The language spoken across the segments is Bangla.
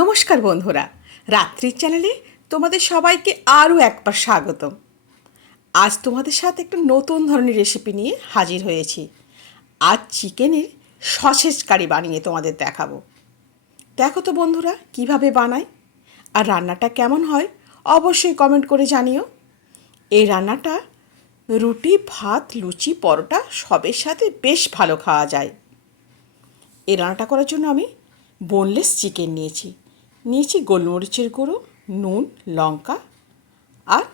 নমস্কার বন্ধুরা, রাত্রির চ্যানেলে তোমাদের সবাইকে আরও একবার স্বাগতম। আজ তোমাদের সাথে একটা নতুন ধরনের রেসিপি নিয়ে হাজির হয়েছি। আজ চিকেনের সসেজ কারি বানিয়ে তোমাদের দেখাবো। দেখো তো বন্ধুরা কিভাবে বানাই, আর রান্নাটা কেমন হয় অবশ্যই কমেন্ট করে জানিও। এই রান্নাটা রুটি, ভাত, লুচি, পরোটা সবের সাথে বেশ ভালো খাওয়া যায়। এই রান্নাটা করার জন্য আমি বোনলেস চিকেন নিয়েছি গোলমরিচের গুঁড়ো, নুন, লঙ্কা আর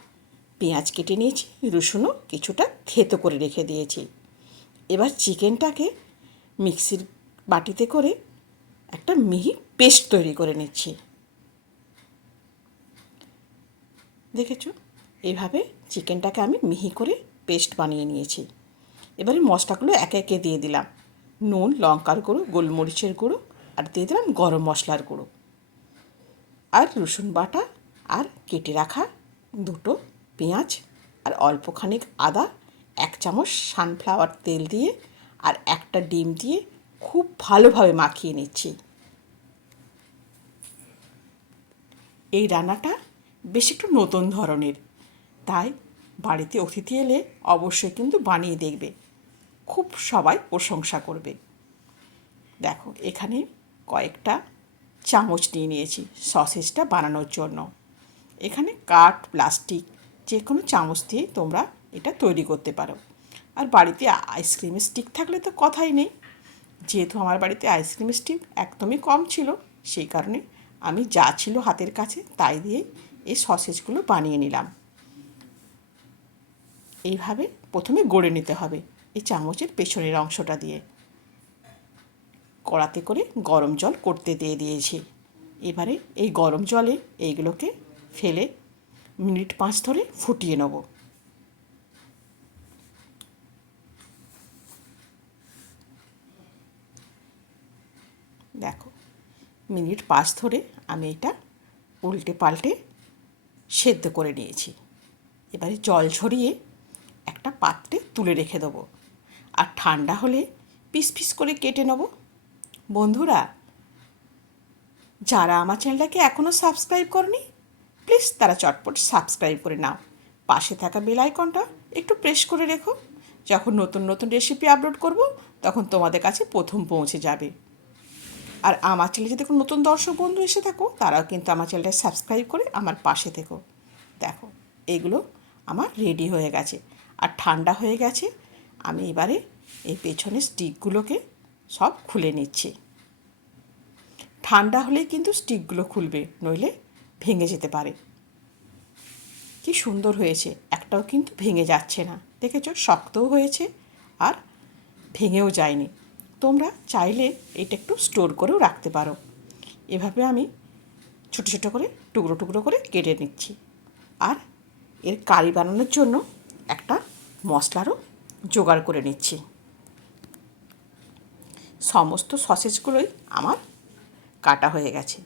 পেঁয়াজ কেটে নিয়েছি, রসুনও কিছুটা থেতো করে রেখে দিয়েছি। এবার চিকেনটাকে মিক্সির বাটিতে করে একটা মিহি পেস্ট তৈরি করে নিচ্ছি। দেখেছো, এইভাবে চিকেনটাকে আমি মিহি করে পেস্ট বানিয়ে নিয়েছি। এবারে মশলাগুলো একে একে দিয়ে দিলাম। নুন, লঙ্কার গুঁড়ো, গোলমরিচের গুঁড়ো আর দিয়ে দিলাম গরম মশলার গুঁড়ো আর রসুন বাটা আর কেটে রাখা দুটো পেঁয়াজ আর অল্প খানিক আদা, 1 চামচ সানফ্লাওয়ার তেল দিয়ে আর একটা ডিম দিয়ে খুব ভালোভাবে মাখিয়ে নিচ্ছি। এই রান্নাটা বেশ একটু নতুন ধরনের, তাই বাড়িতে অতিথি এলে অবশ্যই কিন্তু বানিয়ে দেখবে, খুব সবাই প্রশংসা করবে। দেখো, এখানে কয়েকটা চামচ নিয়ে নিয়েছি সসেজটা বানানোর জন্য। এখানে কাঠ, প্লাস্টিক যে কোনো চামচ দিয়ে তোমরা এটা তৈরি করতে পারো। আর বাড়িতে আইসক্রিমের স্টিক থাকলে তো কথাই নেই। যেহেতু আমার বাড়িতে আইসক্রিমের স্টিক একদমই কম ছিল, সেই কারণে আমি যা ছিল হাতের কাছে তাই দিয়ে এই সসেজগুলো বানিয়ে নিলাম। এইভাবে প্রথমে গড়ে নিতে হবে এই চামচের পেছনের অংশটা দিয়ে। কড়াতে করে গরম জল করতে দিয়ে দিয়েছি। এবারে এই গরম জলে এইগুলোকে ফেলে মিনিট 5 ধরে ফুটিয়ে নেব। দেখো, মিনিট 5 ধরে আমি এটা উল্টে পাল্টে সেদ্ধ করে নিয়েছি। এবারে জল ঝরিয়ে একটা পাত্রে তুলে রেখে দেবো, আর ঠান্ডা হলে পিস পিস করে কেটে নেব। বন্ধুরা, যারা আমার চ্যানেলটাকে এখনও সাবস্ক্রাইব করনি, প্লিজ তারা চটপট সাবস্ক্রাইব করে নাও। পাশে থাকা বেল আইকনটা একটু প্রেস করে রেখো। যখন নতুন নতুন রেসিপি আপলোড করব তখন তোমাদের কাছে প্রথম পৌঁছে যাবে। আর আমার চ্যানেলে যদি কোনো নতুন দর্শক বন্ধু এসে থাকো, তারাও কিন্তু আমার চ্যানেলটা সাবস্ক্রাইব করে আমার পাশে থেকো। দেখো, এগুলো আমার রেডি হয়ে গেছে আর ঠান্ডা হয়ে গেছে। আমি এবারে এই পেছনের স্টিকগুলোকে সব খুলে নিচ্ছি। ঠান্ডা হলেই কিন্তু স্টিকগুলো খুলবে, নইলে ভেঙে যেতে পারে। কি সুন্দর হয়েছে, একটাও কিন্তু ভেঙে যাচ্ছে না। দেখেছো, শক্তও হয়েছে আর ভেঙেও যায়নি। তোমরা চাইলে এটা একটু স্টোর করেও রাখতে পারো। এভাবে আমি ছোটো ছোটো করে টুকরো টুকরো করে কেটে নিচ্ছি। আর এর কারি বানানোর জন্য একটা মশলারও জোগাড় করে নিচ্ছি। সমস্ত সসেজগুলোই আমার কাটা হয়ে গেছে।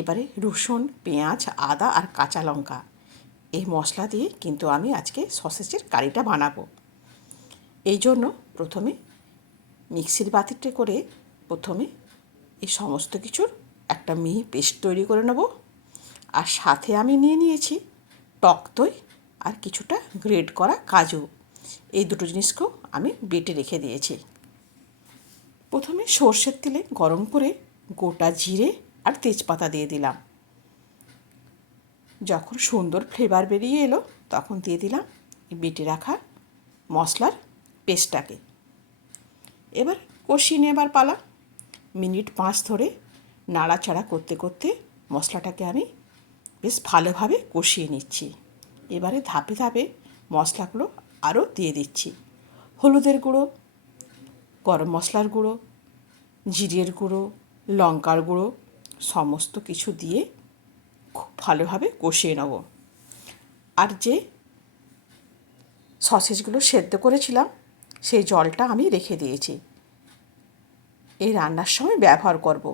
এবারে রসুন, পেঁয়াজ, আদা আর কাঁচা লঙ্কা এই মশলা দিয়ে কিন্তু আমি আজকে সসেজের কারিটা বানাবো। এই জন্য প্রথমে মিক্সির বাটিতে করে এই সমস্ত কিছুর একটা মিহি পেস্ট তৈরি করে নেব। আর সাথে আমি নিয়ে নিয়েছি টক দই আর কিছুটা গ্রেট করা কাজু। এই দুটো জিনিসকেও আমি বেটে রেখে দিয়েছি। প্রথমে সর্ষের তেলে গরম করে গোটা জিরে আর তেজপাতা দিয়ে দিলাম। যখন সুন্দর ফ্লেভার বেরিয়ে এলো তখন দিয়ে দিলাম বেটে রাখা মশলার পেস্টটাকে। এবার কষিয়ে নেবার পালা। মিনিট 5 ধরে নাড়াচাড়া করতে করতে মশলাটাকে আমি বেশ ভালোভাবে কষিয়ে নিচ্ছি। এবারে ধাপে ধাপে মশলাগুলো আরও দিয়ে দিচ্ছি। হলুদের গুঁড়ো, গরম মশলার গুঁড়ো, জিরের গুঁড়ো, লঙ্কার গুঁড়ো সমস্ত কিছু দিয়ে খুব ভালোভাবে কষিয়ে নেব। আর যে সসেজগুলো সেদ্ধ করেছিলাম সেই জলটা আমি রেখে দিয়েছি। এই রান্নার সময় ব্যবহার করব,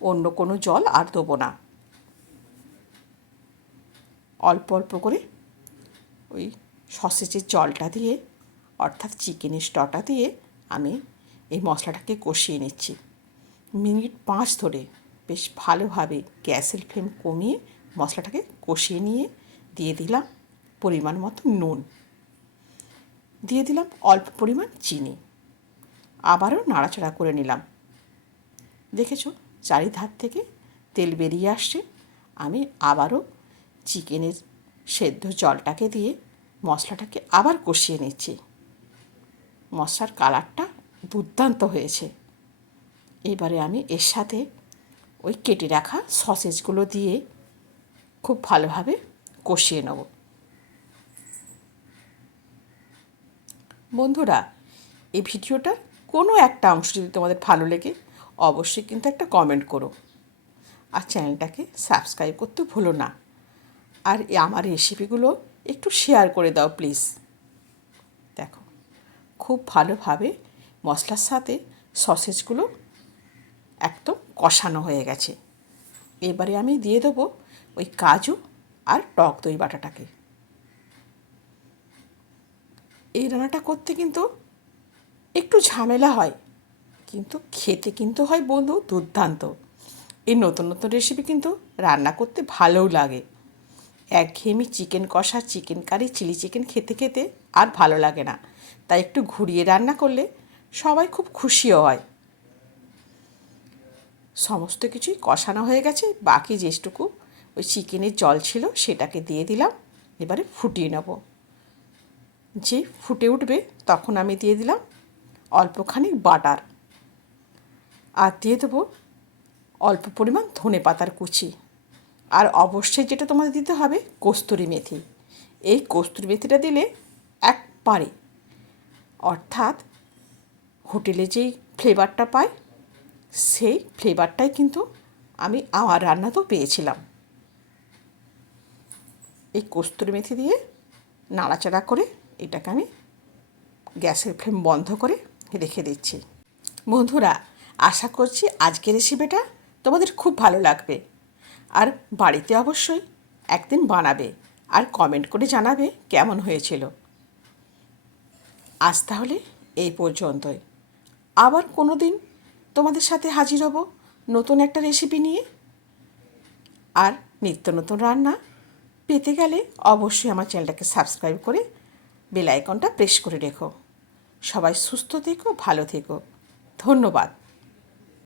অন্য কোনো জল আর দেবো না। অল্প অল্প করে ওই সসেজের জলটা দিয়ে, অর্থাৎ চিকেনের স্টকটা দিয়ে আমি এই মশলাটাকে কষিয়ে নিচ্ছি। মিনিট 5 ধরে বেশ ভালোভাবে গ্যাসের ফ্লেম কমিয়ে মশলাটাকে কষিয়ে নিয়ে দিয়ে দিলাম পরিমাণ মতো নুন, দিয়ে দিলাম অল্প পরিমাণ চিনি, আবারও নাড়াচাড়া করে নিলাম। দেখেছো চারিধার থেকে তেল বেরিয়ে আসছে। আমি আবারও চিকেনের সেদ্ধ জলটাকে দিয়ে মশলাটাকে আবার কষিয়ে নিচ্ছি। মশলার কালারটা দুর্দান্ত হয়েছে। এবারে আমি এর সাথে ওই কেটে রাখা সসেজগুলো দিয়ে খুব ভালোভাবে কষিয়ে নেব। বন্ধুরা, এই ভিডিওটার কোনো একটা অংশ যদি তোমাদের ভালো লেগে অবশ্যই কিন্তু একটা কমেন্ট করো, আর চ্যানেলটাকে সাবস্ক্রাইব করতে ভুলো না। আর আমার রেসিপিগুলো একটু শেয়ার করে দাও প্লিজ। দেখো খুব ভালোভাবে মশলার সাথে সসেজগুলো একদম কষানো হয়ে গেছে। এবারে আমি দিয়ে দেবো ওই কাজু আর টক দই বাটাটাকে। এই রান্নাটা করতে কিন্তু একটু ঝামেলা হয়, কিন্তু খেতে কিন্তু হয় বন্ধু দুর্দান্ত। এই নতুন নতুন রেসিপি কিন্তু রান্না করতে ভালোও লাগে। একঘেয়েমি চিকেন কষা, চিকেন কারি, চিলি চিকেন খেতে খেতে আর ভালো লাগে না। তাই একটু ঘুরিয়ে রান্না করলে সবাই খুব খুশিও হয়। সমস্ত কিছুই কষানো হয়ে গেছে, বাকি যেটুকু ওই চিকেনের জল ছিল সেটাকে দিয়ে দিলাম। এবারে ফুটিয়ে নেব। যে ফুটে উঠবে তখন আমি দিয়ে দিলাম অল্পখানি বাটার, আর দিয়ে দেবো অল্প পরিমাণ ধনেপাতার কুচি, আর অবশ্যই যেটা তোমাদের দিতে হবে কস্তুরি মেথি। এই কস্তুরি মেথিটা দিলে একবারে, অর্থাৎ হোটেলে যেই ফ্লেভারটা পাই সেই ফ্লেভারটাই কিন্তু আমি আমার রান্নাতেও পেয়েছিলাম। এই কস্তুরি মেথি দিয়ে নাড়াচাড়া করে এটাকে আমি গ্যাসের ফ্লেম বন্ধ করে রেখে দিচ্ছি। বন্ধুরা, আশা করছি আজকের রেসিপিটা তোমাদের খুব ভালো লাগবে, আর বাড়িতে অবশ্যই একদিন বানাবে আর কমেন্ট করে জানাবে কেমন হয়েছিল। আজ তাহলে এই পর্যন্তই। আবার কোনো দিন তোমাদের সাথে হাজির হব নতুন একটা রেসিপি নিয়ে। আর নিত্য নতুন রান্না পেতে গেলে অবশ্যই আমার চ্যানেলটাকে সাবস্ক্রাইব করে বেল আইকনটা প্রেস করে রেখো। সবাই সুস্থ থেকো, ভালো থেকো। ধন্যবাদ।